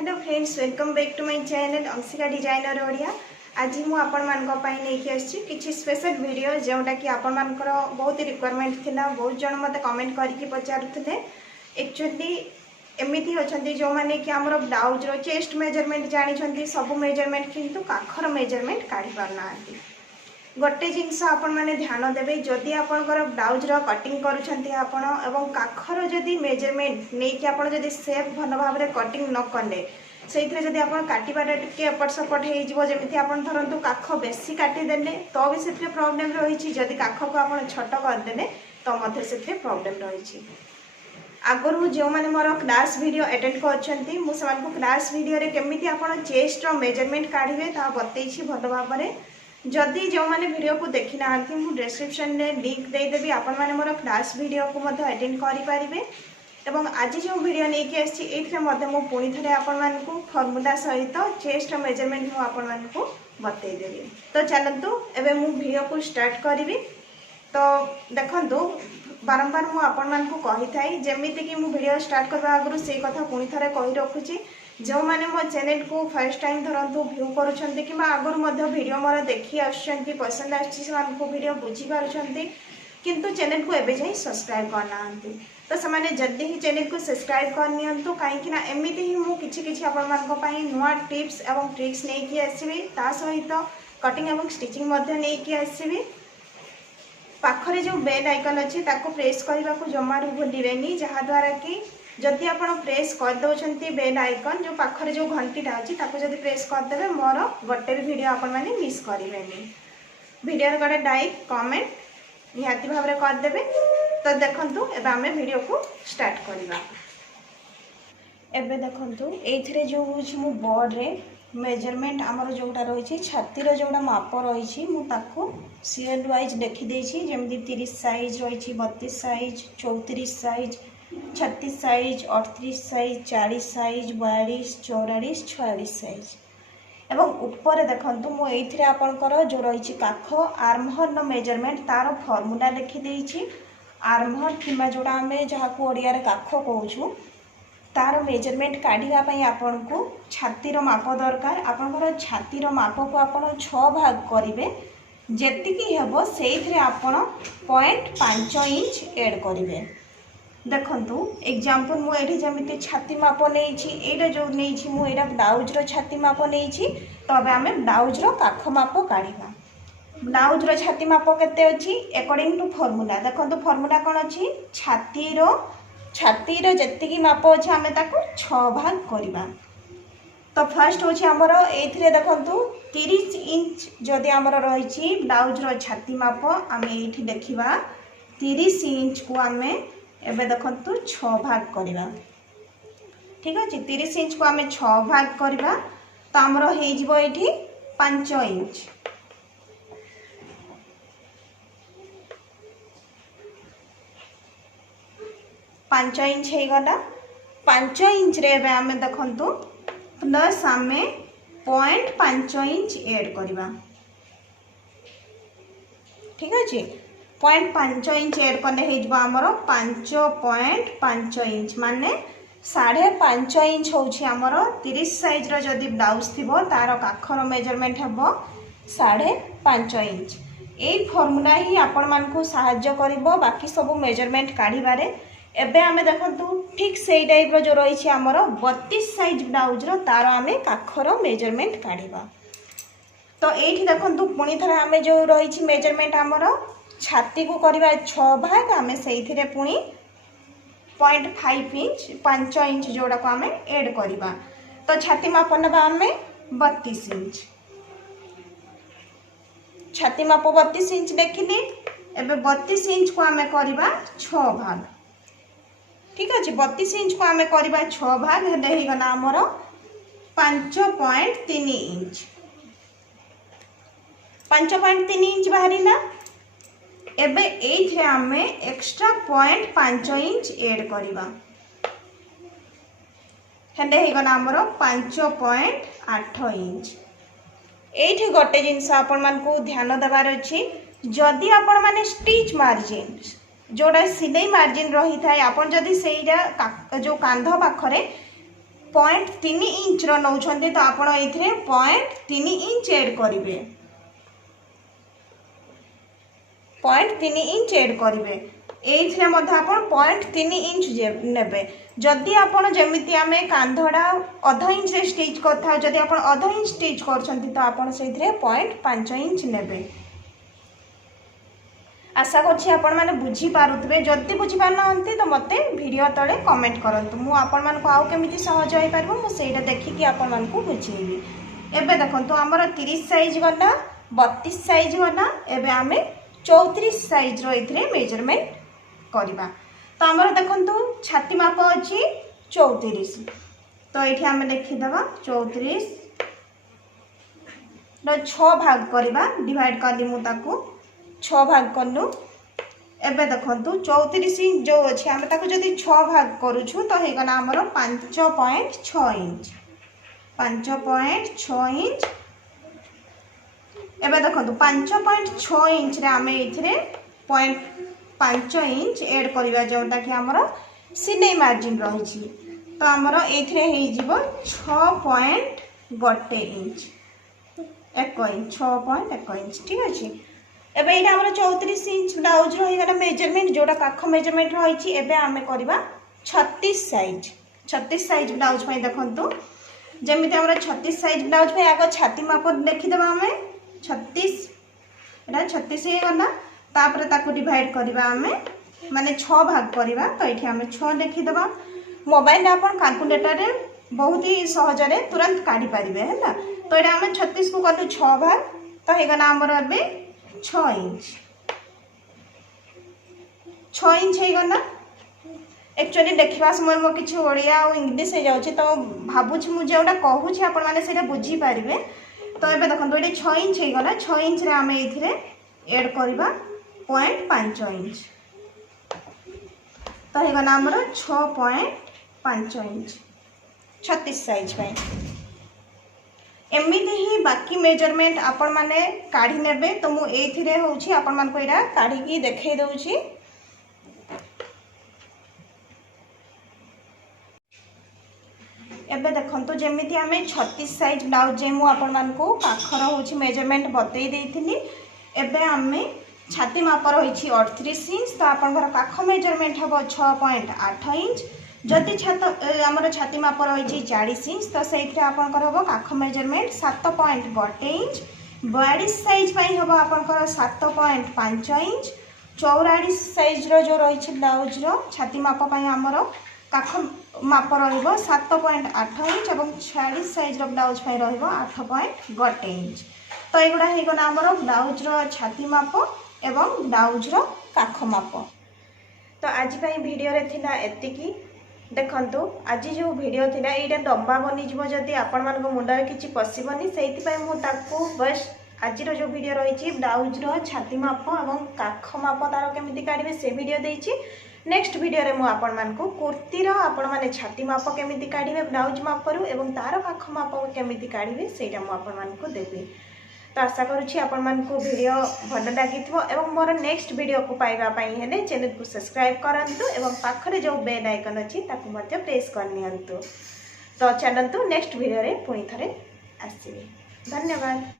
Hello friends, welcome back to my channel Anshika designer Odia. आज मु आपण मानक पई लेके आछि किछि स्पेशल वीडियो जोटा कि आपण मानकर बहुत रिक्वायरमेंट थिला। बहुत जन मते कमेंट करके पचारुथिले। एक्चुअली एमिति अछंती जो माने कि हमर ब्लाउज रो चेस्ट मेजरमेंट जानि छंती, सब मेजरमेंट किंतु काखर मेजरमेंट काढी पारनांती। गोटे जिनस आपण माने ध्यान देबे, जदि आपनकर ब्लाउज रो कटिंग करूछंती आपण एवं काखर जदि मेजरमेंट नै कि आपण जदि शेप भल भाव रे कटिंग न करले सेइथरे जदि आपण काटिबाटा टिके एपट सपट हे जिवो, जेमिति आपण धरंतु काख बेसी काटी देले तो भी सेथरे प्रॉब्लम रहिछि, जदि काख को आपण छोट कर देले तो मध्ये सेथरे प्रॉब्लम रहिछि। आगरु जो माने मोर क्लास वीडियो अटेंड करछंती, मु समान को क्लास वीडियो रे केमिति आपण चेस्ट रो मेजरमेंट काढिबे ता बतैछि भल भाव रे। जदि जो माने वीडियो को देखि ना मु डिस्क्रिप्शन में लिंक दे देबी, आपण माने मोर क्लास वीडियो को मध्य अटेंड करि पारिबे। एवं आज जो वीडियो लेके आछि एथरे मध्य मु पुणी थरे आपण मानकू फार्मूला सहित चेस्ट मेजरमेंट मु आपण मानकू बतै देबी। तो चलंतु एबे मु वीडियो को स्टार्ट करिवि। तो देखंतु बारंबार मु आपण मानकू कहि थाई, जेमिति कि मु वीडियो स्टार्ट करबा आगरु से कथा पुणी थरे कहि रखुची। जो माने मो चैनल को फर्स्ट टाइम धरंतु व्यू करूछंती कि आगरु मध्य वीडियो मोर देखि आछंती, पसंद आछि, से मानकू वीडियो बुझी पारुछंती किंतु चैनल को एबे जाई सब्सक्राइब करनांती। तो समाने जल्दी ही चैनल को सब्सक्राइब कर नियंतु, कहीं ना एमिति ही मु किछि किछि आपण मानक पई नुवा टिप्स एवं ट्रिक्स नै कि आसीबी, ता सहित कटिंग एवं स्टिचिंग मध्ये नै कि आसीबी। पाखरे जो बेल आइकन अछि ताको प्रेस करबा को जमारू भूलिबेनी, जहा द्वारा कि जदि आपण प्रेस कर दउछंती बेल आइकन, जो पाखरे जो घंटीटा अछि ताको जदि प्रेस कर देबे मोर गोटे वीडियो आपण माने मिस करिवेनी। वीडियो रे गडे लाइक कमेंट निहाती भाव रे कर देबे। तो देखंतु एबे हमें वीडियो को स्टार्ट करबा। एबे देखंतु एथिरे जो होछि मु बोर्ड रे मेजरमेंट हमर जोटा रहिछि छाती रो जोटा माप रहिछि मु ताको सीरियल वाइज लिखि देछि, जेमि 30 साइज रहिछि, 32 size, 34 size, 36 size, 38 size, 40 size, 42, 44, 46 size. एवं ऊपर देखंतु मु एथिरे आपनकर जो रहिछि काख आर्महोल नो मेजरमेंट तार फार्मूला लिखि देछि। आर्महोल किमा जोड़ा आमे जहा को ओडिया रे काख कहूछु तार मेजरमेंट काढिबा पई आपन को छाती रो माप दरकार। आपनकर छाती रो माप को आपन 6 भाग करिवे, जेतिकी हेबो सेइथरे आपन 0.5 इंच ऐड करिवे। देखंतु एग्जांपल मु एठी जेमिति छाती माप नेछि, एटा जो नेछि मु एटा ब्लाउज रो छाती माप नेछि। तबे आमे ब्लाउज रो काख माप काढिबा। ब्लाउज रो छाती माप केते अछि अकॉर्डिंग टू फार्मूला। देखंतु फार्मूला कोन अछि, छाती रो जेतिकी माप अछि आमे ताको 6 भाग करिबा। तो फर्स्ट होछि हमर एथिरे देखंतु 30 इंच जदि हमर रहिछि ब्लाउज रो छाती माप, आमे एठी देखिबा 30 इंच को आमे एबे देखंतु 6 भाग करिबा। ठीक अछि, 30 इंच को आमे 6 भाग करिबा तो हमर हे जिवो एठी 5 इंच। पांच इंच है गला। 5 इंच रे एबे आमे देखंतु प्लस आमे 0.5 इंच ऐड करबा। ठीक अछि, 0.5 इंच ऐड करने हे जबा हमर 5.5 इंच माने 5.5 इंच होछि हमर 30 साइज रो जदि ब्लाउज थिबो तार काखर मेजरमेंट हेबो 5.5 इंच। एई फार्मूला ही आपण मानकू सहाय्य करिवो बाकी सब मेजरमेंट काढिबारे। एबे आमे देखंतु ठीक सेई टाइप रो जो रहिछि हमर 32 साइज ब्लाउज रो तार आमे काखर मेजरमेंट काढिबा। तो एठी देखंतु पुणी थरा आमे जो रहिछि मेजरमेंट हमर छाती को करिबा 6 भाग, आमे सेइथिरे पुणी 0.5 इंच 5 इंच जोड़ा को आमे ऐड करिबा। तो छाती माप नबा आमे 32 इंच। छाती माप 32 इंच देखिले। एबे 32 इंच को आमे करिबा 6 भाग। ठीक अछि, 32 इंच को आमे करिबा 6 भाग, हेले हे गना हमर 5.3 इंच। 5.3 इंच बाहरिला। एबे एथे आमे एक्स्ट्रा 0.5 इंच ऐड करिबा, हेले हे गना हमर 5.8 इंच। एठी गोटे जिंस आपण मान को ध्यान देबार अछि, जदि आपण माने स्टिच मार्जिन जोड़ा सिलाई मार्जिन रही था, आपन जदि सेइरा जो कांध पाखरे 0.3 इंच नौछंती तो आपण एथिरे 0.3 इंच ऐड करिवे 0.3 इंच ऐड करिवे एथिरे मध्ये आपण 0.3 इंच नेबे जदि आपण जेमिति आमे कांधडा आधा इंच रे स्टिच करथा जदि आपण आधा इंच स्टिच करछंती तो आपण सेथिरे 0.5 इंच नेबे आशा करछि आपण माने बुझी पारुतबे जदि बुझी पारनांती तो मते वीडियो तळे कमेंट करंतु मु आपण मान को आउ केमिति सहज होई पारबो मु सेटा देखि कि आपण मान को बुझेबी एबे देखंतु हमर 30 साइज गला 32 साइज गला एबे आमे 34 साइज रो इथरे मेजरमेंट करबा तो हमर देखंतु छाती माप अछि 34 तो एठी आमे देखि दबा 34 रो 6 भाग करबा डिवाइड करली मु ताकू 6 भाग कलु एबे देखंतु 34 इंच जो अछि हम ताको जदी 6 भाग करूछु तो हे गना हमर 5.6 इंच 5.6 इंच एबे देखंतु 5.6 इंच रे हमें इथरे 0.5 इंच ऐड करबा जोटा कि हमर सिलाई मार्जिन रही छी तो हमर एथरे हे जिवो 6.1 इंच 1 इंच 6.1 इंच ठीक अछि एबे इटा हमर 34 इंच ब्लाउज रही गला मेजरमेंट जोटा पाख मेजरमेंट रही छी एबे हमें करबा 36 साइज ब्लाउज पई देखंतु जेमिति हमर 36 साइज ब्लाउज पई आगो छाती माप देखि देबा हमें 36 एटा 36 हे गला तापर ताकू डिवाइड करबा हमें माने 6 भाग करबा तो एठी हमें 6 देखि देबा मोबाइल रे अपन कैलकुलेटर रे बहुत ही सहज रे तुरंत काढी परिबे हैला तो एटा हमें 36 को कलु 6 भाग तो हे गना हमर एबे 6 इंच हे गना एक्चुअली देखिबा समय मो किछ ओडिया और इंग्लिश हे जाउची तो भाबुछ मु जेउडा कहूची आपण माने सेटा बुझी पारिबे तो एबे देखंतु एटा 6 इंच हे गला 6 इंच रे हमें इथिरे ऐड करबा 0.5 इंच तो हे गना हमर 6.5 इंच 36 साइज पई एमिति ही बाकी मेजरमेंट आपण माने काढी नेबे तो मु एथिरे होउची आपण मान को एटा काढी की देखाई दउची एबे देखंतु जेमिति हमें 36 साइज ब्लाउज जे मु आपण मान को पाखर होउची मेजरमेंट बतई देइथिली एबे हमें छाती माप रही 38 इंच तो आपंकर पाख मेजरमेंट हम 6.8 इंच जदि आमर छाती माप रही 40 इंच तो से आपंकर हम पाख मेजरमेंट 7.1 इंच 42 साइज हम आपंकर 7.5 इंच 44 साइज जो रही ब्लाउज छाती माप आमर काख माप रहा 7.8 इंच और 46 साइज ब्लाउज रहा 8.1 इंच तो युवा होगा आमर ब्लाउज छाती माप एवं ब्लाउज काख माप तो आज भिडियो थिला एतिकी देखंतु आज जो भिडियो थिला एटा लंबा बनी जीवो जदी आपण मान मुंडरे किछि पसिबनी सेति पय मु ताकू बस आज जो भिडियो रही ब्लाउज छाती माप एवं काख माप तार केमिति काढिबे से भिडियो देछि नेक्स्ट भिडियो रे मु आपण मान को कुर्ती रो आपण माने छाती माप केमिति काढिबे ब्लाउज माप करू एवं तार काख माप केमिति काढिबे सेटा मु आपण मान को देबी तो आशा करुछि आपण मान को वीडियो भल लागिथबो एवं मोर नेक्स्ट वीडियो को पाइबा पई हेले चैनल को सब्सक्राइब करंतु एवं पाखरे जो बेल आइकन अछि ताकू मध्ये प्रेस कर नियंतु तो चलंतु नेक्स्ट वीडियो रे पुनी थरे आसीबे धन्यवाद।